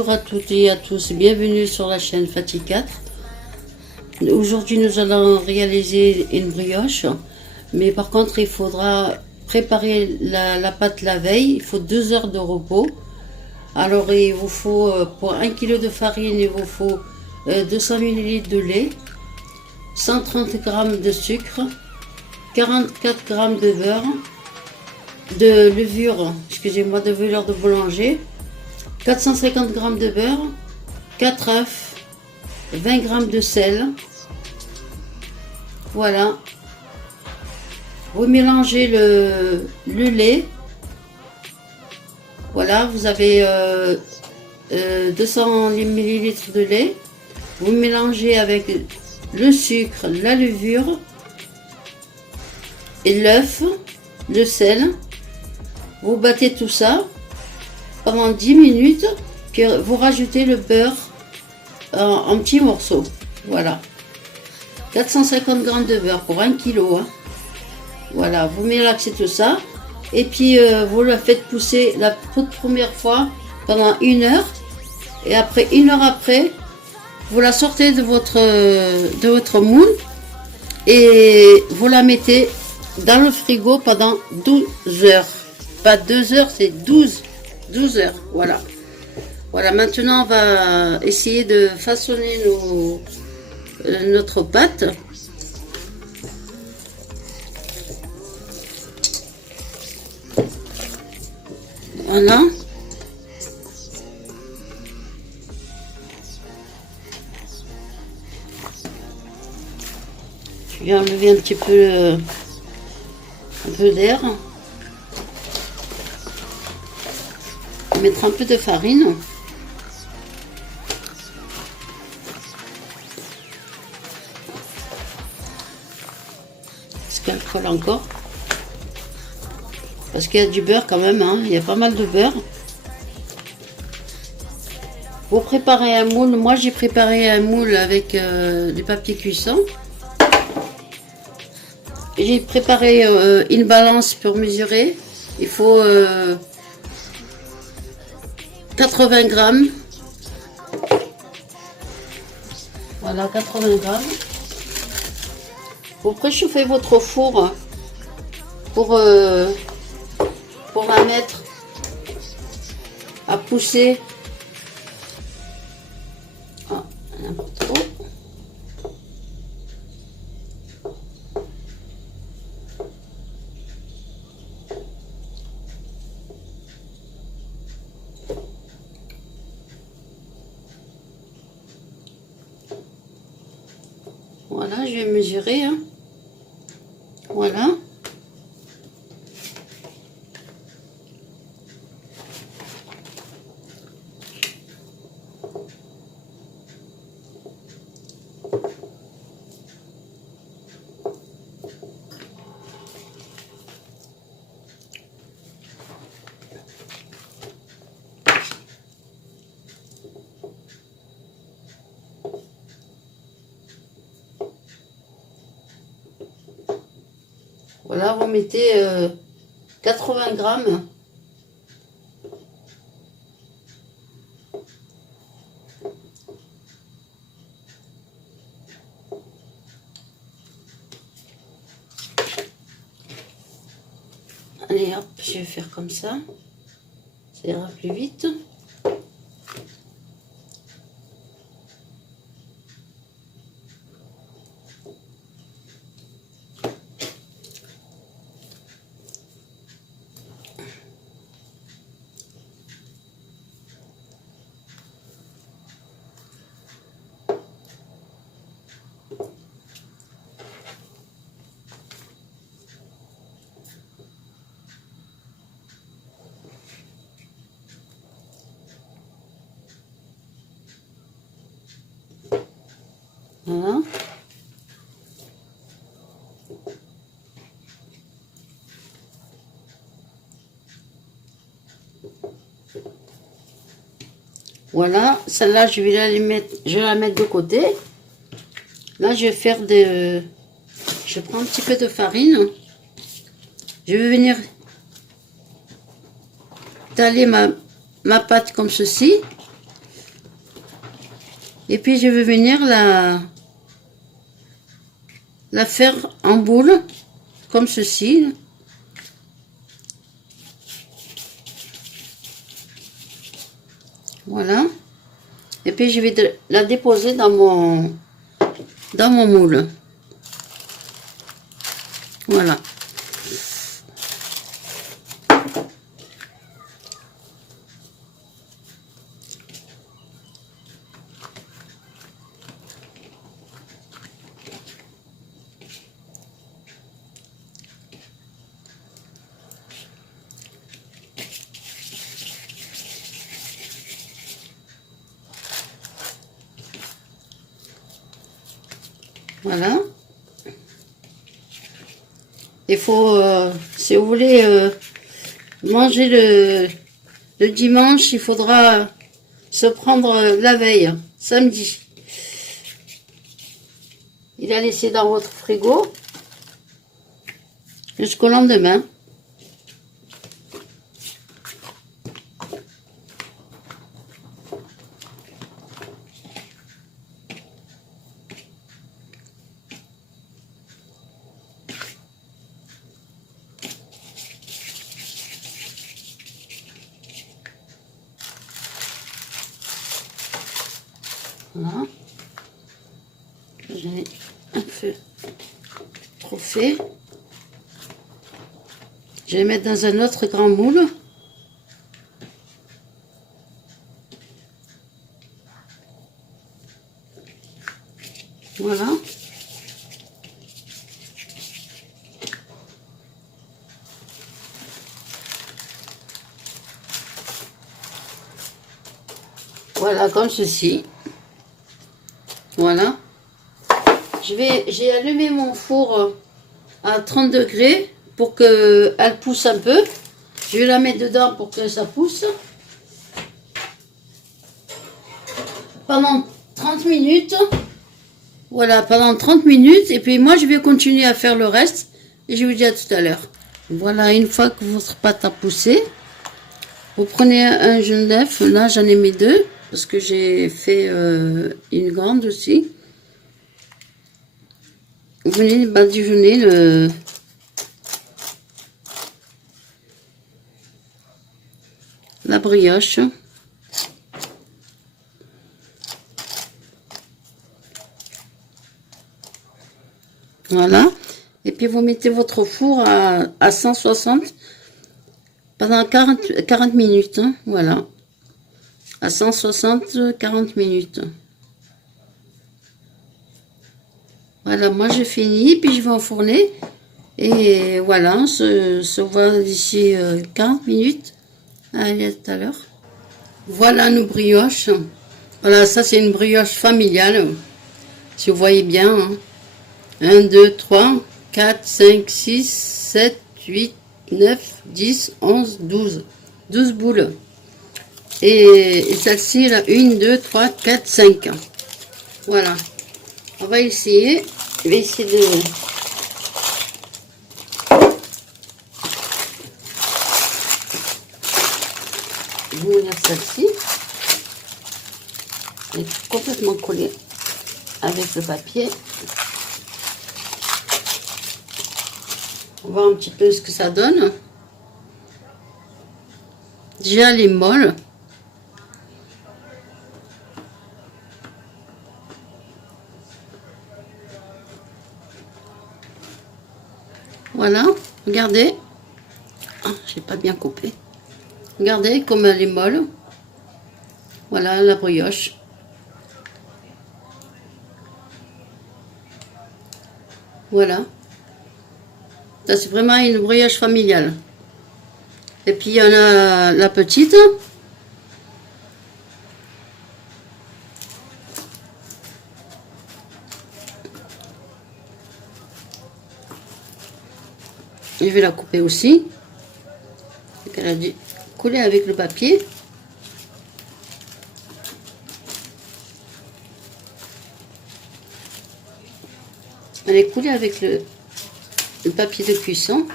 Bonjour à toutes et à tous, bienvenue sur la chaîne Fatih 4. Aujourd'hui nous allons réaliser une brioche, mais par contre il faudra préparer la pâte la veille, il faut 2 heures de repos. Alors il vous faut, pour 1 kg de farine, il vous faut 200 ml de lait, 130 g de sucre, 44 g de beurre, de levure, excusez-moi, de levure de boulanger, 450 g de beurre, 4 œufs, 20 g de sel. Voilà. Vous mélangez le lait. Voilà, vous avez 200 ml de lait. Vous mélangez avec le sucre, la levure et l'œuf, le sel. Vous battez tout ça pendant 10 minutes, puis vous rajoutez le beurre en petits morceaux. Voilà. 450 g de beurre pour 1 kg. Hein. Voilà, vous mélangez tout ça. Et puis vous la faites pousser la toute première fois pendant 1 heure. Et après, 1 heure après, vous la sortez de votre moule. Et vous la mettez dans le frigo pendant 12 heures. Pas 2 heures, c'est 12 heures. Voilà. Voilà, maintenant on va essayer de façonner notre pâte. Voilà. Je vais enlever un petit peu d'air. Mettre un peu de farine. Parce qu'elle colle encore. Parce qu'il y a du beurre quand même, hein. Il y a pas mal de beurre. Vous préparez un moule. Moi j'ai préparé un moule avec du papier cuisson. J'ai préparé une balance pour mesurer. Il faut 80 g. Voilà, 80 g. Vous préchauffez votre four pour la mettre à pousser. Ah, un peu trop. Voilà, je vais mesurer. Hein. Voilà. Voilà, vous mettez 80 g. Allez hop, je vais faire comme ça. Ça ira plus vite. Voilà. Voilà, celle-là, je vais la mettre de côté. Là, je vais faire je prends un petit peu de farine. Je vais venir étaler ma pâte comme ceci. Et puis je vais venir la faire en boule, comme ceci. Voilà. Et puis je vais la déposer dans mon moule. Voilà. Voilà. Il faut, si vous voulez manger le dimanche, il faudra se prendre la veille, samedi. Il a laissé dans votre frigo jusqu'au lendemain. Voilà. J'ai un peu trop fait. Je vais mettre dans un autre grand moule. Voilà. Voilà, comme ceci. Voilà. J'ai allumé mon four à 30 degrés pour qu'elle pousse un peu. Je vais la mettre dedans pour que ça pousse. Pendant 30 minutes. Voilà, pendant 30 minutes. Et puis moi, je vais continuer à faire le reste. Et je vous dis à tout à l'heure. Voilà, une fois que votre pâte a poussé, vous prenez un jaune d'œuf. Là, j'en ai mis 2. Parce que j'ai fait une grande aussi. Vous venez badigeonner la brioche. Voilà. Et puis vous mettez votre four à 160 pendant 40 minutes. Hein, voilà. À 160, 40 minutes. Voilà, moi j'ai fini, puis je vais enfourner. Et voilà, on se voit d'ici 40 minutes. Allez, à tout à l'heure. Voilà nos brioches. Voilà, ça c'est une brioche familiale. Si vous voyez bien. Hein. 1, 2, 3, 4, 5, 6, 7, 8, 9, 10, 11, 12. 12 boules. Et celle-ci, là, 1, 2, 3, 4, 5. Voilà. On va essayer. Je vais essayer de... ouvrir celle-ci. Elle est complètement collée avec le papier. On va voir un petit peu ce que ça donne. Déjà, elle est molle. Voilà, regardez. Ah, j'ai pas bien coupé. Regardez comme elle est molle. Voilà la brioche. Voilà. Ça, c'est vraiment une brioche familiale. Et puis, il y en a la petite. Je vais la couper aussi. Elle a dû coller avec le papier. Elle est coulée avec le papier de cuisson.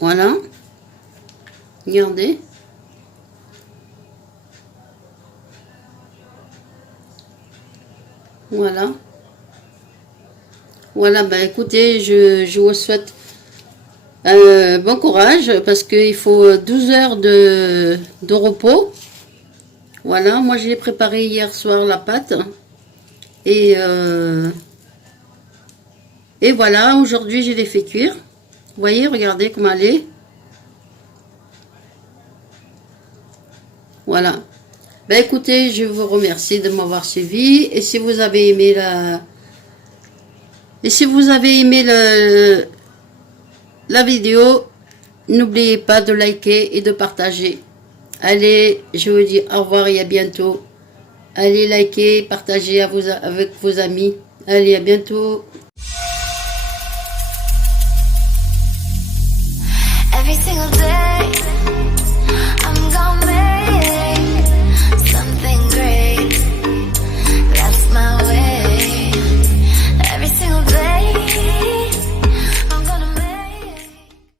Voilà. Regardez. Voilà. Voilà, ben écoutez, je vous souhaite bon courage parce qu'il faut 12 heures de repos. Voilà, moi j'ai préparé hier soir la pâte. Et voilà, aujourd'hui je l'ai fait cuire. Vous voyez, regardez comment elle est. Voilà. Ben écoutez, je vous remercie de m'avoir suivi. Et si vous avez aimé la vidéo, n'oubliez pas de liker et de partager. Allez, je vous dis au revoir et à bientôt. Allez liker, partagez avec vos amis. Allez, à bientôt. Every single day